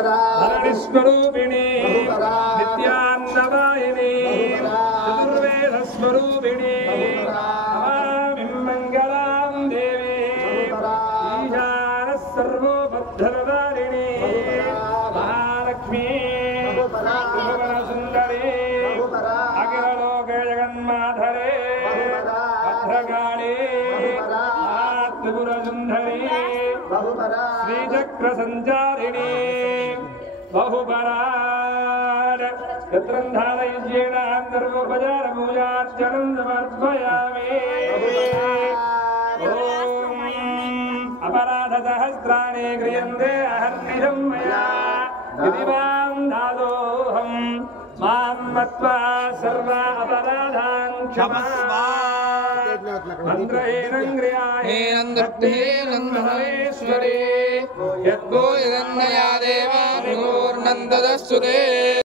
धरणिस्वरूपिणी नित्यान्नदायिनी चतुर्वेदस्वरूपिणी नमामिं मंगलां देवी ईशानः सर्वोपद्धरदारिणी महालक्ष्मी सुंदरी अखिललोक जगन्माधरे भद्रकाली त्रिपुरसुंदरी श्रीचक्र संचारिणी बहुपराड यत्रंधारय्येण सर्वोपचार पूजार्चनं समर्पयामि। ओम अपराध सहस्राणि क्रियन्ते अहर्निशं मया यदि मां दासोऽहं मां मत्वा सर्व अपराधान् क्षमस्व। मंत्रहीनं क्रियाहीनन्दत्तेनन्दमहेश्वरी यद्भो यदन्नया देवा विभोर्नन्ददस्तुते।